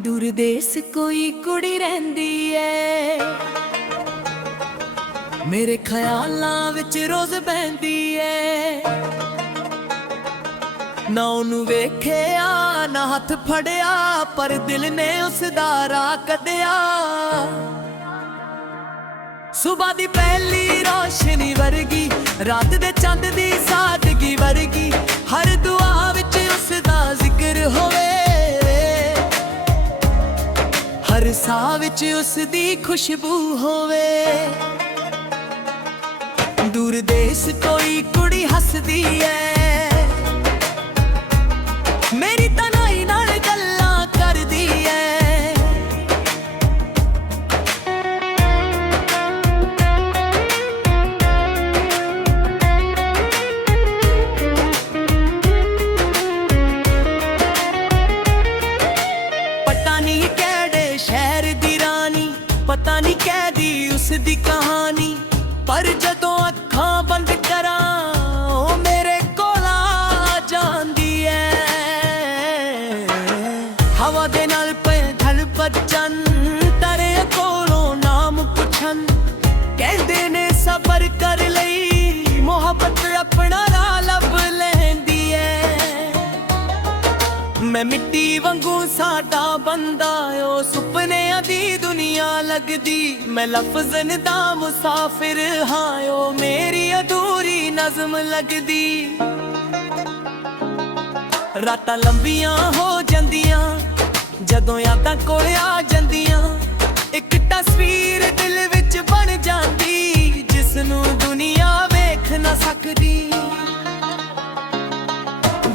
दूर देश कोई कुड़ी रहंदी ऐ, मेरे ख्यालां विच रोज बहंदी ऐ। ना ओनू वेखिया ना हथ फड़िया, पर दिल ने उसदा राह कढिया। सुबह दी पहली रोशनी वर्गी, रात दे चंद दी सादगी वर्गी, हर दुआ विच उसदा जिक्र होवे, हर साह विच उसदी खुशबू होवे। दूर देश कोई कुड़ी हसदी ऐ, मेरी तनाई नाल गल्लां करदी ऐ। पता नहीं केड़े शहर दी रानी, पता नहीं कैदी उसदी कहानी, पर जदों अखां बंद करां ओ मेरे कोल आ जांदी ऐ। हवा दे नाल पे ढल बजन, तारे कोलों नाम पुछन, कहंदे ने सबर कर लई, मोहब्बत अपना राह लब लैंदी ऐ। मैं मिट्टी वांगू साडा बंदा ओ, सुपनियां दी दुनिया लगदी, मैं लफ्ज़न दा मुसाफिर हां ओ, मेरी अधूरी नज़म लगदी। रातां लंबियां हो जंदियां, जदों यादां कोल आ जंदियां, एक तस्वीर दिल विच बन जांदी, जिसनूं दुनिया वेख ना सकदी।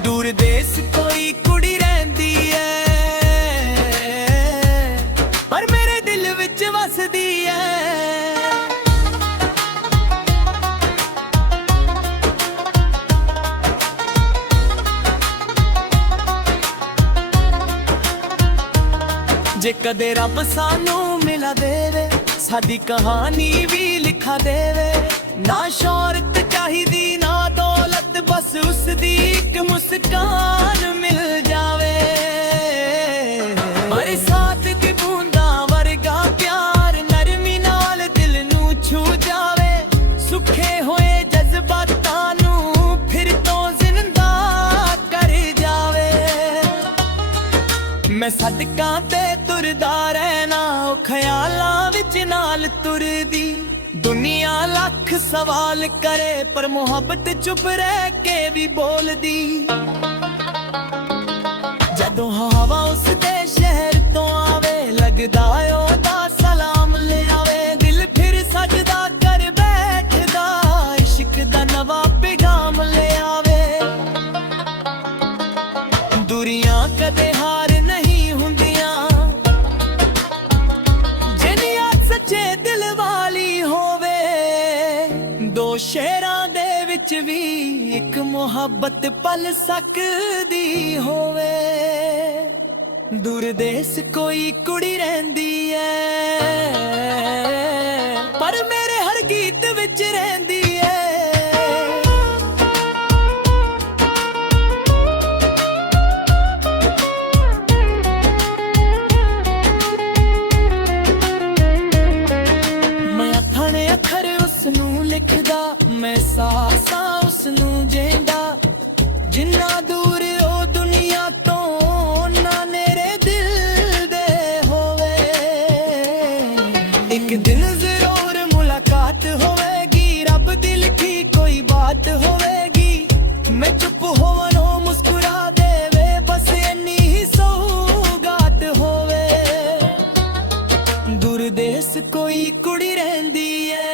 दूर देश कोई कुड़ी रहंदी ऐ, पर मेरे दिल विच वसदी ऐ। जे कदे रब सानू मिला देवे, साडी कहानी भी लिखा देवे, ना शोहरत चाहिदी ना दौलत, बस उसदी एक मुस्कान मिल जावे। बरसात दी बूंदा वर्गा प्यार, नरमी नाल दिल नू छू जावे, सुखे होए जज्बातां नू फिर तो जिंदा कर जावे। मैं सदकां ते तुरदा रहना, ओ ख्यालां विच नाल तुरदी, दुनिया लख सवाल करे, पर मोहब्बत चुप रह के भी बोलदी। जदों हवा उसदे शहर तो आवे, लगदा ओदा सलाम ले आवे, दिल फिर सजदा कर बैठदा, इश्क दा नवा पैगाम ले आवे। दुरियां कदे हार नहीं हुंदियां, जिन्नियां सच्चे दिल वाली होवे, दो शेरां दे विच भी एक मुहब्बत पल सकदी होवे। दूर देश कोई कुड़ी रहंदी ऐ, पर मेरे हर गीत विच रहंदी ऐ। मैं अथाने अखर उसनू लिखदा, मैं सासां उसनू जेंदा, जिन्ना दूर ओ दुनिया तो ना नेरे दिल दे होवे। एक दिन जरूर मुलाकात होवेगी, रब दी लिखी कोई बात होवेगी, मैं चुप होवन ओ मुस्कुरा देवे, बस इन्नी ही सौगात होवे। दूर देश कोई कुड़ी रहंदी ऐ,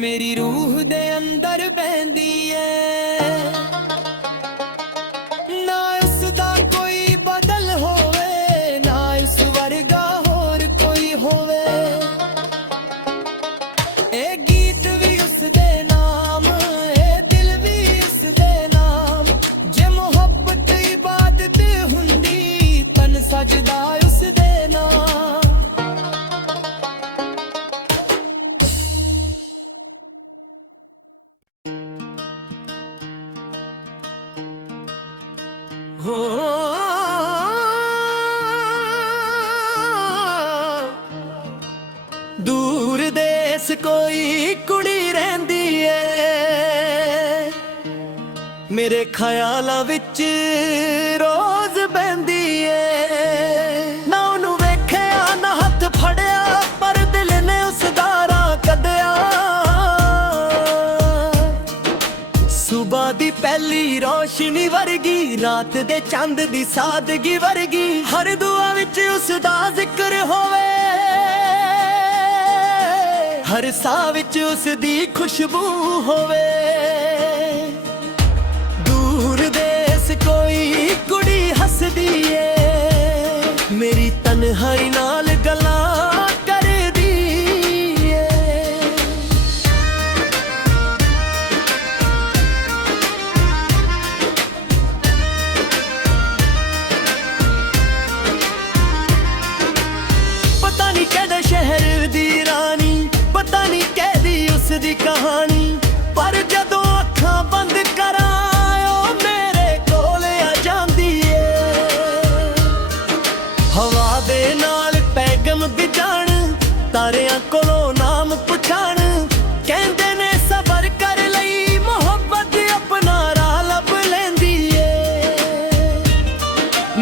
मेरी रूह दे अंदर बहंदी ऐ। ना उसदा कोई बदल होवे, ना उस वर्गा होर कोई होवे। ए गीत भी उसदे नाम, ए दिल भी उसदे नाम, जे मोहब्बत इबादत हुंदी, तन सजदा उसदे नाम। हो कोई कुड़ी रहंदी ਏ मेरे ख्यालां विच रोज बहंदी ਏ ना ਉਹਨੂੰ ਵੇਖਿਆ ना हथ फड़िया पर दिल ने उसदा राह कढिया सुबह दी पहली रोशनी वर्गी रात दे चंद दी सादगी वर्गी हर दुआ विच उसदा जिक्र होवे हर साह विच उसदी खुशबू होवे दूर देस कोई कुड़ी हसदी ਏ मेरी तन्हाई नाल गल्लां करदी ਏ पता नहीं केड़े शहर दी रानी पता नहीं कहदी उसदी कहानी पर जदों अखां बंद करां ओ मेरे कोल आ जांदी ਏ हवा दे नाल पैगम बिजाण तारियां कोलों नाम पुछाण कहंदे ने सबर कर लई मोहब्बत अपना राह लभ लैंदी ਏ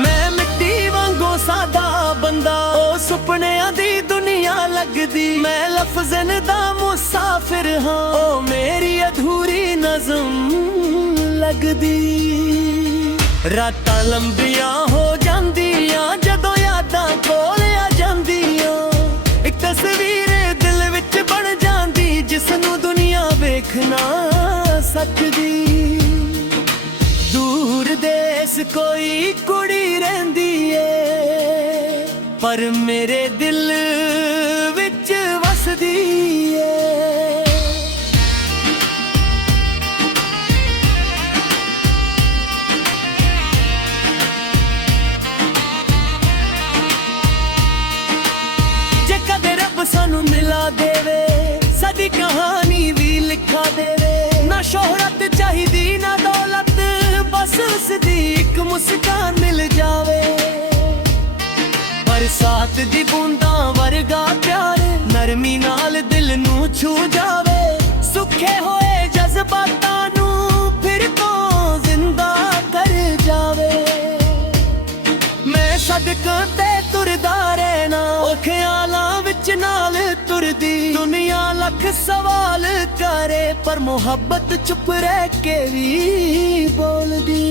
मैं मिट्टी वांगू सादा बंदा ओ सुपनियां दी दुनिया लगदी मैं लफ्ज़न दा मुसाफिर हां ओ मेरी अधूरी नज़म लगदी रातां लंबियां हो जांदियां जदों यादां कोल आ जांदियां एक तस्वीर दिल विच बन जांदी जिसनूं दुनिया वेख ना सकदी दूर देस कोई कुड़ी रहंदी ਏ पर मेरे दिल विच वसदी ਏ जे कदे रब सानू मिला देवे साडी कहानी भी लिखा देवे ना शोहरत चाहिदी ना दौलत बस उसदी एक मुस्कान मिल जावे बरसात दी बूंदां वर्गा प्यार नरमी नाल दिल नूं छू जावे सुखे होए जज्बातां नूं फिर तो जिंदा कर जावे मैं सड़कां ते तुरदा रहना ओ ख्यालां विच नाल तुरदी दुनिया लख सवाल करे पर मोहब्बत चुप रह के भी बोलदी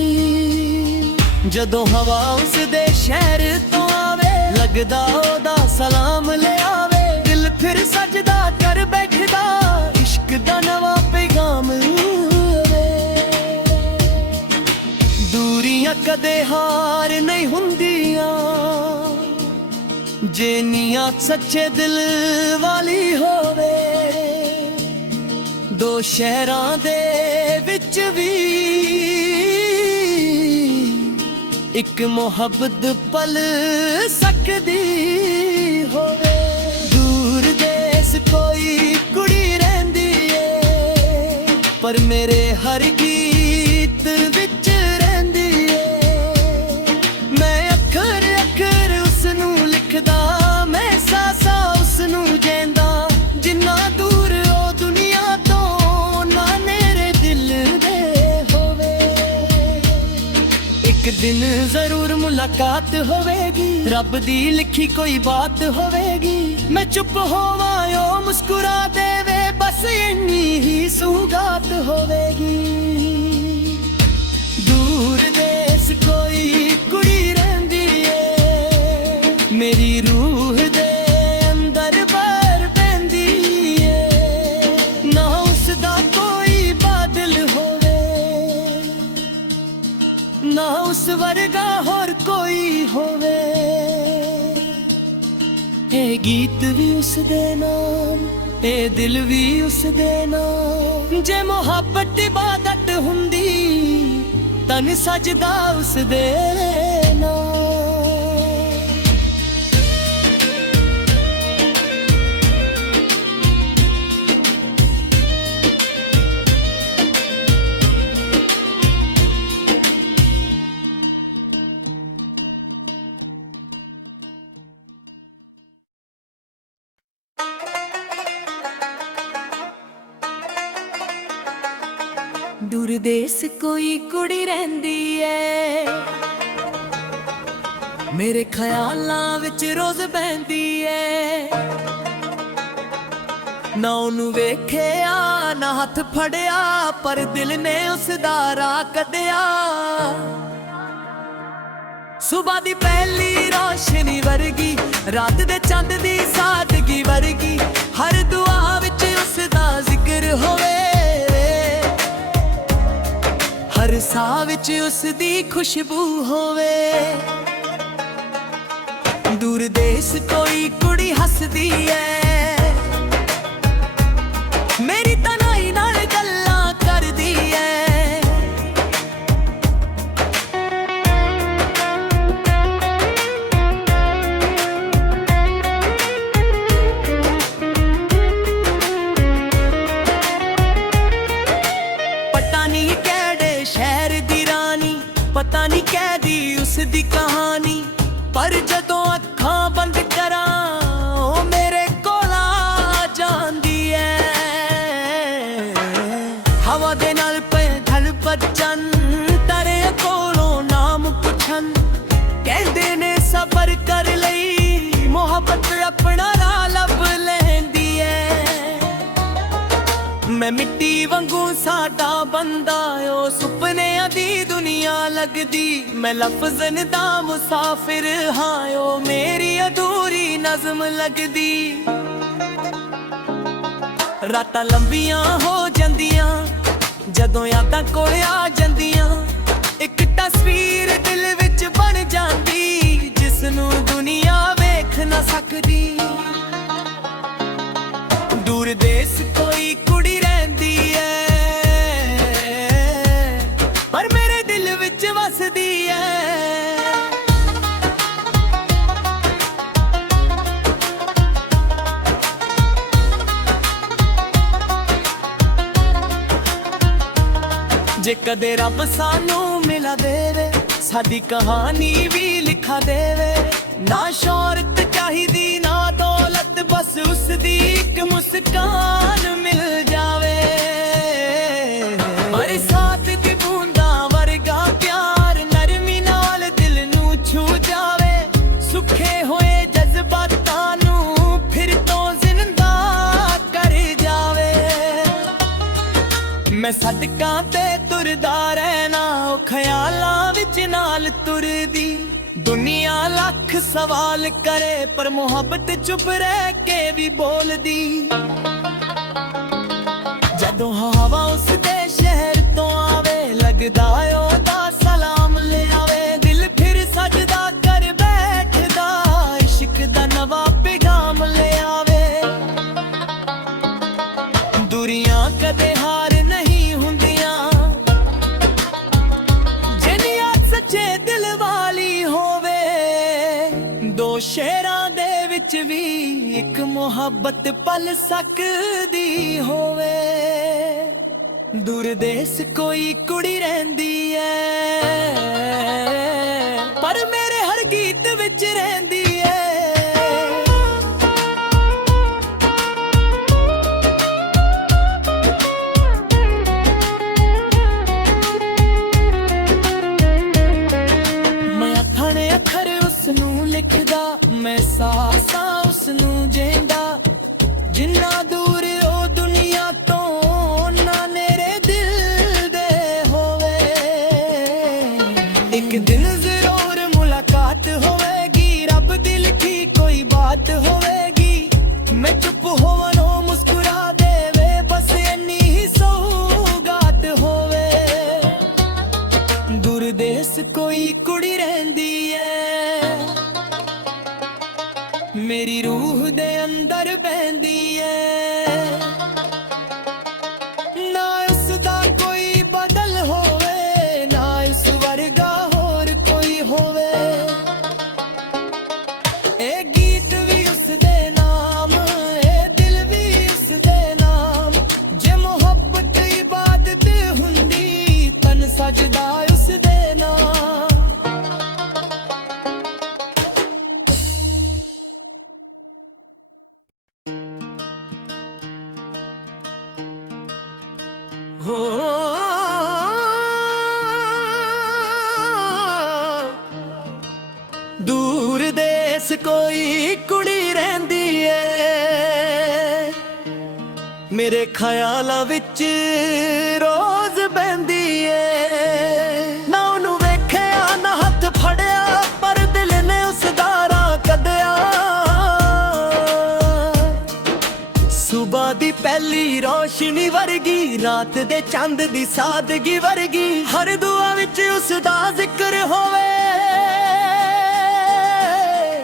जदों हवा उस दे शहर तो आवे लगदा ओदा सलाम ले आवे दिल फिर सजदा कर बैठदा इश्क दा नवा पैगाम वे दूरियां कदे हार नहीं हुंदियां जे नीयत सच्चे दिल वाली होवे दो शहरां दे विच भी एक मोहब्बत पल सकदी होवे दूर देस कोई कुड़ी रहंदी ਏ पर मेरे हर गीत विच रहंदी ਏ मैं अखर अखर उसनूं लिखदा मैं सासा उसनूं जैंदा जिन्ना दूर ओ दुनिया तो ना मेरे दिल दे होवे एक दिन जरूर मुलाकात होवेगी रब दी लिखी कोई बात होवेगी मैं चुप होवां ओ मुस्कुरा देवे बस इन्नी ही सौगात होवेगी दूर देस कोई कुड़ी रहंदी ਏ मेरी रूह दे अंदर बार बहंदी ਏ ना उसदा कोई बादल होवे ना उस वर्गा होर कोई होवे ए गीत भी उस दे नाम ए दिल भी उस दे नाम जे मोहब्बत इबादत हुंदी तन सजदा उस दे नाम दूर देश कोई कुड़ी रहंदी ऐ, मेरे ख्यालां विच रोज बहंदी ऐ। ना ਉਹਨੂੰ ਵੇਖਿਆ ना हथ फड़िया, पर दिल ने उसदा राह कढिया। सुबह दी पहली रोशनी वर्गी, रात दे चंद दी सादगी वर्गी, हर दुआ विच उसदा जिक्र होवे, हर साह विच उसदी खुशबू होवे। दूर देश कोई कुड़ी हसदी ऐ, मेरी तनाई नाल गल्लां करदी ऐ। पता नहीं केड़े शहर दी रानी, पता नहीं कैदी उसदी कहानी, पर जदों अखां बंद करां ओ मेरे कोल आ जांदी ऐ। हवा दे नाल पे ढल बजन, तारे कोलों नाम पुछन, कहंदे ने सबर कर लई, मोहब्बत अपना राह लभ लैंदी ऐ। मैं मिट्टी वांगू सादा बंदा, ओ सुपनियां दी दुनिया लगदी, मैं लफ्ज़न दा मुसाफिर हां, ओ मेरी अधूरी नज़म लगदी। रातां लंबियां हो जांदियां, जदों यादां कोल आ जांदियां, एक तस्वीर दिल विच बन जांदी, जिसनूं दुनिया वेख ना सकदी। दूर देश कोई कुड़ी रहंदी ऐ, पर मेरे दिल विच वसदी ऐ। जे कदे रब सानू मिला देवे, साडी कहानी भी लिखा देवे, ना शोहरत चाहिदी ना दौलत, बस उसदी एक मुस्कान मिल जावे। बरसात दी बूंदा वर्गा प्यार, नरमी नाल दिल नू छू जावे, सुखे होए जज्बातां नू फिर तो जिंदा कर जावे। मैं सदकां ते तुरदा रहना, ओ ख्यालां विच नाल तुरदी, दुनिया लख सवाल करे, पर मोहब्बत चुप रह के भी बोलदी। जदों हवा उसदे शहर तो आवे, लगदा ओदा सलाम ले आवे, दिल फिर सजदा कर बैठदा, इश्क दा नवा पैगाम ले आवे। दुनिया कदे हार नहीं हुंदियां, जिन्नियां सच्चे दिल वाली होवे, दो शेरां दे विच भी एक मोहब्बत पल सकदी होवे। दूर देश कोई कुड़ी रहंदी ऐ, पर मेरे हर गीत विच रहंदी ऐ। लिखदा मैं सासा उसनू जेंदा, जिन्ना दूर ओ दुनिया तो ना मेरे दिल दे होवे। एक दिन जरूर मुलाकात होवेगी, रब दी लिखी कोई बात होवेगी, मैं चुप होवनो मुस्कुरा देवे, बस इन्नी ही सौगात होवे। दूर देश कोई कुड़ी रहंदी ऐ, मेरी रूह दे अंदर बहंदी ऐ। ना उसदा कोई बदल होवे, ना उस वर्गा होर कोई होवे। ए गीत भी उसदे नाम, ए दिल भी उसदे नाम, जे मोहब्बत इबादत हुंदी, तन सजदा उसदे नाम। हो ਦੇਸ ਕੋਈ ਕੁੜੀ ਰਹਿੰਦੀ ਏ, ਮੇਰੇ ਖਿਆਲਾਂ ਵਿੱਚ ਰੋਜ਼ ਬਹਿੰਦੀ ਏ। ਨਾ ਉਹਨੂੰ ਵੇਖਿਆ ਨਾ ਹੱਥ ਫੜਿਆ, ਪਰ ਦਿਲ ਨੇ ਉਸਦਾ ਰਾਹ ਕੱਢਿਆ। ਸੁਬਹ ਦੀ ਪਹਿਲੀ ਰੋਸ਼ਨੀ ਵਰਗੀ, ਰਾਤ ਦੇ ਚੰਦ ਦੀ ਸਾਦਗੀ ਵਰਗੀ, ਹਰ ਦੁਆ ਵਿੱਚ ਉਸਦਾ ਜ਼ਿਕਰ ਹੋਵੇ,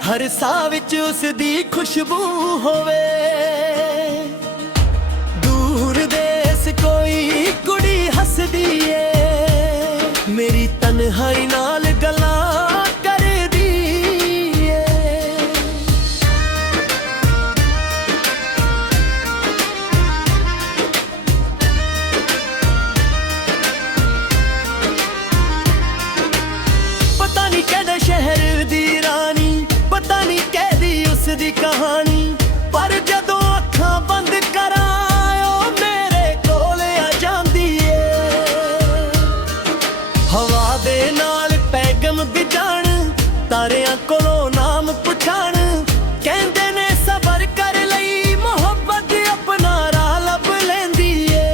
ਹਰ ਸਾਹ ਵਿੱਚ ਉਸਦੀ ਖੁਸ਼ਬੂ ਹੋਵੇ। ਦੂਰ ਦੇਸ ਕੋਈ ਕੁੜੀ ਹੱਸਦੀ ਏ, ਮੇਰੀ ਤਨਹਾਈ ਨਾਲ ਗੱਲਾਂ ਕਰਦੀ ਏ। ਪਤਾ ਨਹੀਂ ਕਿਹੜੇ ਸ਼ਹਿਰ ਦੀ ਰਾਣੀ, ਪਤਾ ਨਹੀਂ ਕਹਿਦੀ ਉਸਦੀ ਕਹਾਣੀ, ਪਰ ਜਦੋਂ ਅੱਖਾਂ ਬੰਦ ਕਰਾਂ ਉਹ ਮੇਰੇ ਕੋਲ ਆ ਜਾਂਦੀ ਏ। ਹਵਾ ਦੇ ਨਾਲ ਪੈਗਮ ਬਿਜਾਣ, ਤਾਰਿਆਂ ਕੋਲੋਂ ਨਾਮ ਪੁੱਛਣ, ਕਹਿੰਦੇ ਨੇ ਸਬਰ ਕਰ ਲਈ ਮੁਹੱਬਤ ਆਪਣਾ ਰਾਹ ਲੱਭ ਲੈਂਦੀ ਏ।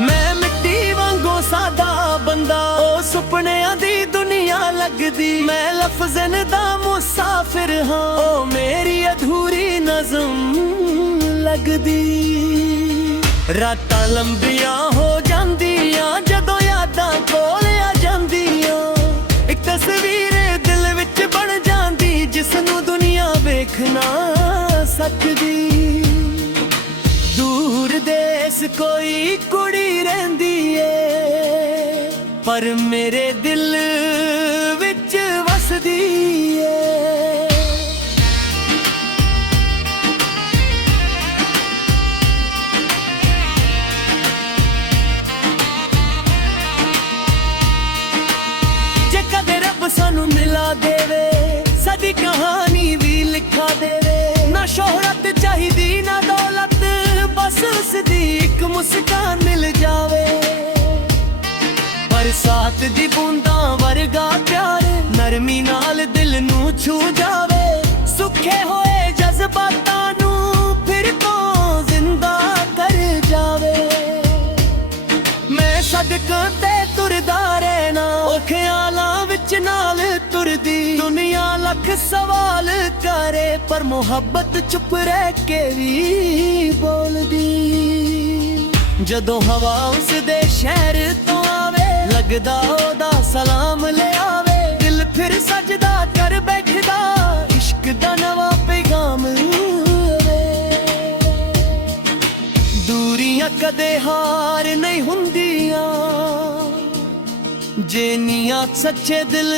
ਮੈਂ ਮਿੱਟੀ ਵਾਂਗੂ ਸਾਦਾ ਬੰਦਾ, ਉਹ ਸੁਪਨਿਆਂ ਦੀ ਦੁਨੀਆ ਲੱਗਦੀ, ਮੈਂ ਲਫ਼ਜ਼ਾਂ ਦਾ ਮੁਸਾਫਿਰ ਹਾਂ, ਉਹ ਮੇਰੀ ਅਧੂਰੀ ਨਜ਼ਮ ਲੱਗਦੀ। ਰਾਤਾਂ ਲੰਬੀਆਂ ਹੋ ਜਾਂਦੀਆਂ ਜਦੋਂ ਯਾਦਾਂ ਕੋਲ ਆ ਜਾਂਦੀਆਂ, ਇੱਕ ਤਸਵੀਰ ਦਿਲ ਵਿੱਚ ਬਣ ਜਾਂਦੀ, ਜਿਸ ਨੂੰ ਦੁਨੀਆ ਵੇਖ ਨਾ ਸਕਦੀ। ਦੂਰ ਦੇਸ ਕੋਈ ਕੁੜੀ ਰਹਿੰਦੀ ਏ, ਪਰ ਮੇਰੇ ਦਿਲ ਵਿੱਚ ਵਸਦੀ ਏ। ਜੇ ਕਦੇ ਰੱਬ ਸਾਨੂੰ ਮਿਲਾ ਦੇਵੇ, ਸਾਡੀ ਕਹਾਣੀ ਵੀ ਲਿਖਾ ਦੇਵੇ, ਨਾ ਸ਼ੋਹਰਤ ਚਾਹੀਦੀ ਨਾ ਦੌਲਤ, ਬਸ ਉਸਦੀ ਇੱਕ ਮੁਸਕਾਨ ਮਿਲ ਜਾਵੇ। ਬਰਸਾਤ ਦੀ ਬੂੰਦਾਂ ਵਰਗਾ ਪਿਆਰ, ਨਰਮੀ ਨਾਲ ਦਿਲ ਨੂੰ ਛੂ ਜਾਵੇ, ਸੁੱਖੇ ਹੋਏ ਜਜ਼ਬਾਤਾਂ ਨੂੰ ਫਿਰ ਤੋਂ ਜ਼ਿੰਦਾ ਕਰ ਜਾਵੇ। ਮੈਂ ਸੜਕ ਤੇ ਤੁਰਦਾ ਰਹਿਣਾ, ਉਹ ਖਿਆਲਾਂ ਵਿੱਚ ਨਾਲ ਤੁਰਦੀ, ਦੁਨੀਆ ਲੱਖ ਸਵਾਲ ਕਰੇ, ਪਰ ਮੁਹੱਬਤ ਚੁੱਪ ਰਹਿ ਕੇ ਵੀ ਬੋਲਦੀ। ਜਦੋਂ ਹਵਾ ਉਸਦੇ ਸ਼ਹਿਰ ਤੋਂ ਆਵੇ, ਲੱਗਦਾ ਉਹਦਾ ਸਲਾਮ ਲਿਆਵੇ, ਦਿਲ ਫਿਰ ਸਜਦਾ ਕਰ ਬੈਠਦਾ, ਇਸ਼ਕ ਦਾ ਨਵਾਂ ਪੈਗਾਮ ਵੇ। ਦੂਰੀਆਂ ਕਦੇ ਹਾਰ ਨਹੀਂ ਹੁੰਦੀਆਂ, ਜੇ ਨੀਅਤ ਸੱਚੇ ਦਿਲ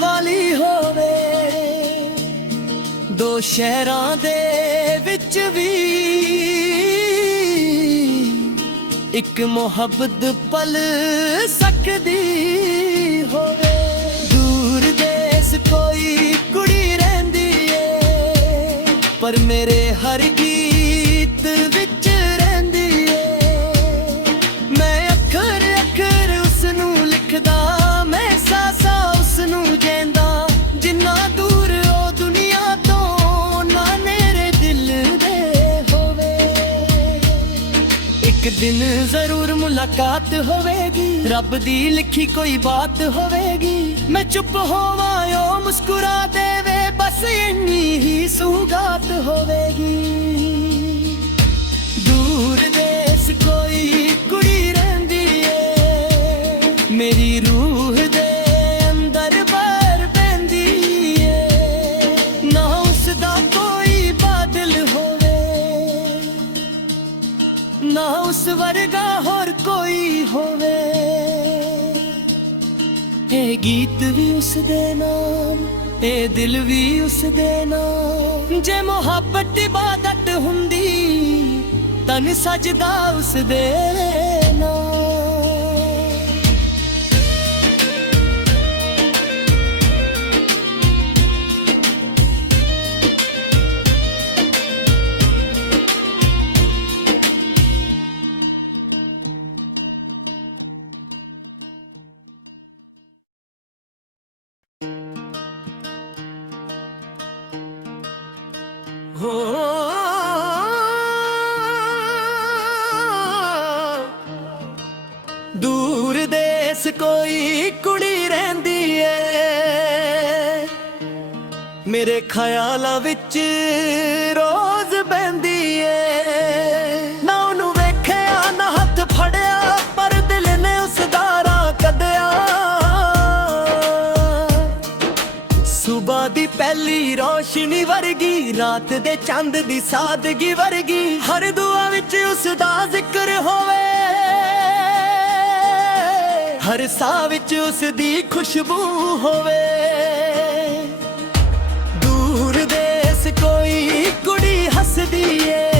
ਵਾਲੀ ਹੋਵੇ। ਦੋ ਸ਼ਹਿਰਾਂ ਦੇ ਵਿੱਚ ਵੀ ਇੱਕ ਮੁਹੱਬਤ ਪਲ ਸਕਦੀ ਹੋਵੇ। ਦੂਰ ਦੇਸ ਕੋਈ ਕੁੜੀ ਰਹਿੰਦੀ ਏ, ਪਰ ਮੇਰੇ ਹਰ ਗੀਤ ਵਿੱਚ ਰਹਿੰਦੀ ਏ। ਮੈਂ ਅੱਖਰ ਅੱਖਰ ਉਸਨੂੰ ਲਿਖਦਾ, ਮੈਂ ਸਾਹ ਉਸਨੂੰ ਜੈਂਦਾ, ਜਿੰਨਾ ਦੂਰ ਉਹ ਦੁਨੀਆ ਤੋਂ ਨਾ ਮੇਰੇ ਦਿਲ ਦੇ ਹੋਵੇ। ਇੱਕ ਦਿਨ ਜ਼ਰੂਰ ਮੁਲਾਕਾਤ ਹੋਵੇਗੀ, ਰੱਬ ਦੀ ਲਿਖੀ ਕੋਈ ਬਾਤ ਹੋਵੇਗੀ। ਮੈਂ ਚੁੱਪ ਹੋਵਾਂ ਉਹ ਮੁਸਕਰਾ ਦੇਵੇ, ਬਸ ਇੰਨੀ ਹੀ ਸੁਗਾਤ ਹੋਵੇਗੀ। ਦੂਰ ਦੇਸ ਕੋਈ ਕੁੜੀ ਰਹਿੰਦੀ ਏ, ਮੇਰੀ ਰੂਹ ਦੇ ਅੰਦਰ ਬਾਹਰ ਬਹਿੰਦੀ ਏ। ਨਾ ਉਸਦਾ ਕੋਈ ਬਾਦਲ ਹੋਵੇ, ਨਾ ਉਸ ਵਰਗਾ ਹੋਰ ਕੋਈ ਹੋਵੇ। ਇਹ ਗੀਤ ਵੀ ਉਸਦੇ ਨਾਮ, ਇਹ ਦਿਲ ਵੀ ਉਸਦੇ ਨਾਮ। ਜੇ ਮੁਹੱਬਤ ਇਬਾਦਤ ਹੁੰਦੀ, ਤਨ ਸਜਦਾ ਉਸਦੇ ਨਾਮ। ਹੋ ਦੂਰ ਦੇਸ ਕੋਈ ਕੁੜੀ ਰਹਿੰਦੀ ਏ, ਮੇਰੇ ਖਿਆਲਾਂ ਵਿੱਚ ਰੋਜ਼ ਬਹਿੰਦੀ ਏ। ਨਾ ਉਹਨੂੰ ਵੇਖਿਆ ਨਾ ਹੱਥ ਫੜਿਆ, ਪਰ ਦਿਲ ਨੇ ਉਸਦਾ ਰਾਹ ਕੱਢਿਆ। ਸੁਬਹ ਦੀ ਪਹਿਲੀ ਰੋਸ਼ਨੀ ਵਰਗੀ, ਰਾਤ ਦੇ ਚੰਦ ਦੀ ਸਾਦਗੀ ਵਰਗੀ, ਹਰ ਦੁਆ ਵਿੱਚ ਉਸਦਾ ਜ਼ਿਕਰ ਹੋਵੇ, ਹਰ ਸਾਹ ਵਿੱਚ ਉਸਦੀ ਖੁਸ਼ਬੂ ਹੋਵੇ। ਦੂਰ ਦੇਸ ਕੋਈ ਕੁੜੀ ਹੱਸਦੀ ਏ,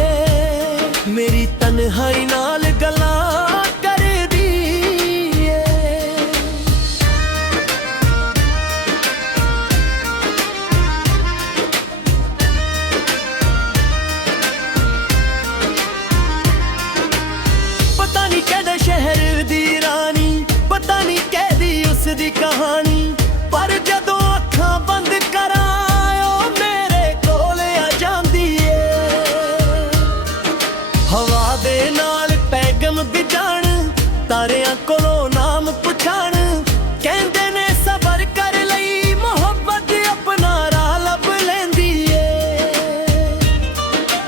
ਮੇਰੀ ਤਨਹਾਈ ਨਾਲ ਗੱਲਾਂ ਕਰਦੀ ਏ। ਪਤਾ ਨਹੀਂ ਕਿਹੜੇ ਸ਼ਹਿਰ ਦੀ ਰਾਣੀ, ਪਤਾ ਨਹੀਂ ਕਹਿਦੀ ਉਸਦੀ ਕਹਾਣੀ, ਪਰ ਜਦੋਂ ਅੱਖਾਂ ਬੰਦ ਕਰਾਂ ਉਹ ਮੇਰੇ ਕੋਲ ਆ ਜਾਂਦੀ ਏ। ਹਵਾ ਦੇ ਨਾਲ ਪੈਗਮ ਬਿਜਾਣ, ਤਾਰਿਆਂ ਕੋਲੋਂ ਨਾਮ ਪੁੱਛਣ, ਕਹਿੰਦੇ ਨੇ ਸਬਰ ਕਰ ਲਈ ਮੁਹੱਬਤ ਆਪਣਾ ਰਾਹ ਲੱਭ ਲੈਂਦੀ ਏ।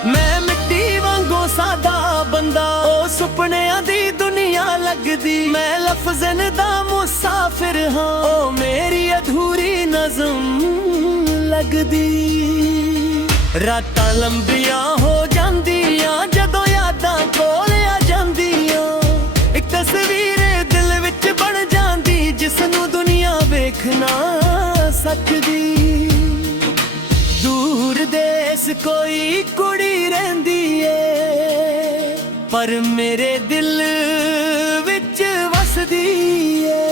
ਮੈਂ ਮਿੱਟੀ ਵਾਂਗੂ ਸਾਦਾ ਬੰਦਾ, ਉਹ ਸੁਪਨਿਆਂ ਦੀ ਦੁਨੀਆ ਲੱਗਦੀ, ਮੈਂ ਲਫ਼ਜ਼ਾਂ ਦਾ ਮੁਸਾਫਿਰ ਹਾਂ, ਉਹ ਮੇਰੀ ਅਧੂਰੀ ਨਜ਼ਮ ਲੱਗਦੀ। ਰਾਤਾਂ ਲੰਬੀਆਂ ਹੋ ਜਾਂਦੀਆਂ ਜਦੋਂ ਯਾਦਾਂ ਕੋਲ ਆ ਜਾਂਦੀਆਂ, ਇੱਕ ਤਸਵੀਰ ਦਿਲ ਵਿੱਚ ਬਣ ਜਾਂਦੀ, ਜਿਸ ਨੂੰ ਦੁਨੀਆ ਵੇਖ ਨਾ ਸਕਦੀ। ਦੂਰ ਦੇਸ ਕੋਈ ਕੁੜੀ ਰਹਿੰਦੀ ਏ, ਪਰ ਮੇਰੇ ਦਿਲ ਵਿੱਚ ਵਸਦੀ ਏ।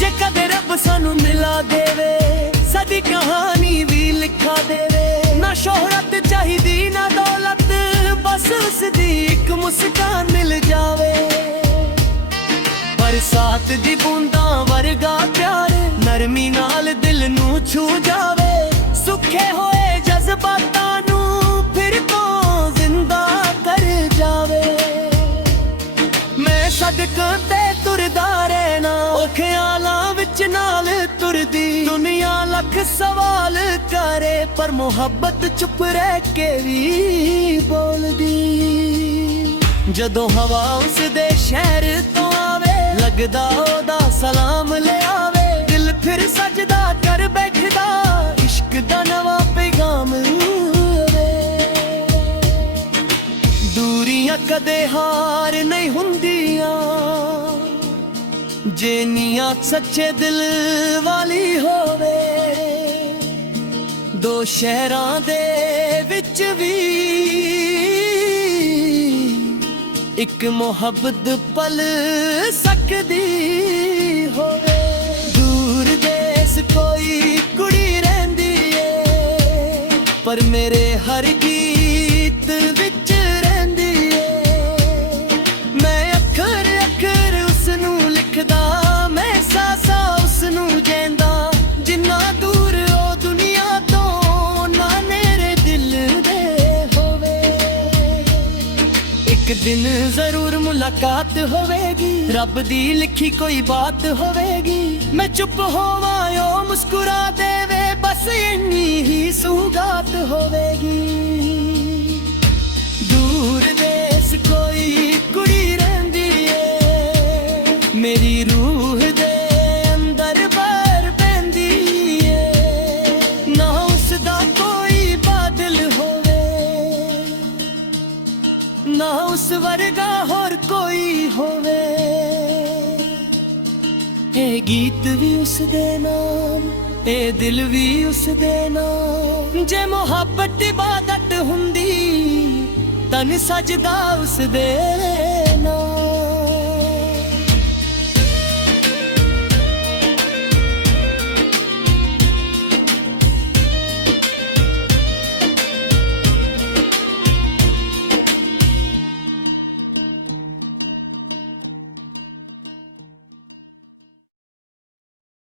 ਜੇ ਕਦੇ ਰੱਬ ਸਾਨੂੰ ਮਿਲਾ ਦੇਵੇ, ਸਾਡੀ ਕਹਾਣੀ ਵੀ ਲਿਖਾ ਦੇਵੇ, ਨਾ ਸ਼ੋਹਰਤ ਚਾਹੀਦੀ ਨਾ ਦੌਲਤ, ਬਸ ਉਸਦੀ ਇੱਕ ਮੁਸਕਾਨ ਮਿਲ ਜਾਵੇ। ਬਰਸਾਤ ਦੀ ਬੂੰਦਾਂ ਵਰਗਾ ਪਿਆਰ, ਨਰਮੀ ਨਾਲ ਦਿਲ ਨੂੰ ਛੂ ਜਾਵੇ, ਸੁੱਖੇ ਹੋਏ ਜਜ਼ਬਾਤਾਂ ਨੂੰ ਫਿਰ ਤੋਂ ਜ਼ਿੰਦਾ ਕਰ ਜਾਵੇ। ਮੈਂ ਸੜਕਾਂ ਤੇ ਤੁਰਦਾ ਰਹਿਣਾ, ਉਹ ਖਿਆਲਾਂ ਵਿੱਚ ਨਾਲ ਤੁਰਦੀ, ਦੁਨੀਆ ਲੱਖ ਸਵਾਲ ਕਰੇ, ਪਰ ਮੁਹੱਬਤ ਚੁੱਪ ਰਹਿ ਕੇ ਵੀ ਬੋਲਦੀ। ਜਦੋਂ ਹਵਾ ਉਸਦੇ ਸ਼ਹਿਰ ਤੋਂ ਆਵੇ, ਲੱਗਦਾ ਉਹਦਾ ਸਲਾਮ ਲਿਆਵੇ, ਦਿਲ ਫਿਰ ਸਜਦਾ ਕਰ ਬੈਠਦਾ, ਇਸ਼ਕ ਦਾ ਨਵਾਂ ਪੈਗਾਮ ਵੇ। ਦੂਰੀਆਂ ਕਦੇ ਹਾਰ ਨਹੀਂ ਹੁੰਦੀਆਂ, ਜੇ ਨੀਅਤ ਸੱਚੇ ਦਿਲ ਵਾਲੀ ਹੋਵੇ। ਦੋ ਸ਼ਹਿਰਾਂ ਦੇ ਵਿੱਚ ਵੀ ਇੱਕ ਮੁਹੱਬਤ ਪਲ ਸਕਦੀ ਹੋਵੇ। ਦੂਰ ਦੇਸ ਕੋਈ ਕੁੜੀ ਰਹਿੰਦੀ ਏ, ਪਰ ਮੇਰੇ ਹਰ ਗੀਤ ਵਿੱਚ ਰਹਿੰਦੀ ਏ। ਮੈਂ ਅੱਖਰ ਅੱਖਰ ਉਸ ਨੂੰ ਲਿਖਦਾ, ਮੈਂ ਸਾਸਾ ਉਸ ਨੂੰ ਜੈਂਦਾ, ਜਿੰਨਾ ਦੂਰ ਉਹ ਦੁਨੀਆ ਤੋਂ ਨਾ ਮੇਰੇ ਦਿਲ ਦੇ ਹੋਵੇ। ਇੱਕ ਦਿਨ ਜ਼ਰੂਰ ਮੁਲਾਕਾਤ ਹੋਵੇਗੀ, ਰੱਬ ਦੀ ਲਿਖੀ ਕੋਈ ਬਾਤ ਹੋਵੇਗੀ। ਮੈਂ ਚੁੱਪ ਹੋਵਾਂ ਉਹ ਮੁਸਕਰਾ ਦੇਵੇ, ਬਸ ਇੰਨੀ ਹੀ ਸੁਗਾਤ ਹੋਵੇਗੀ। ਦੂਰ ਦੇਸ ਕੋਈ ਕੁੜੀ ਰਹਿੰਦੀ ਏ, ਮੇਰੀ ਰੂਹ ਦੇ ਅੰਦਰ ਬਾਹਰ ਪੈਂਦੀ ਏ। ਨਾ ਉਸਦਾ ਕੋਈ ਬਾਦਲ ਹੋਵੇ, ਨਾ ਉਸ ਵਰਗਾ ਹੋਰ ਕੋਈ ਹੋਵੇ। ਇਹ ਗੀਤ ਵੀ ਉਸਦੇ ਨਾਮ, ਇਹ ਦਿਲ ਵੀ ਉਸਦੇ ਨਾਮ। ਜੇ ਮੁਹੱਬਤ ਇਬਾਦਤ ਹੁੰਦੀ, ਤਨ ਸਜਦਾ ਉਸਦੇ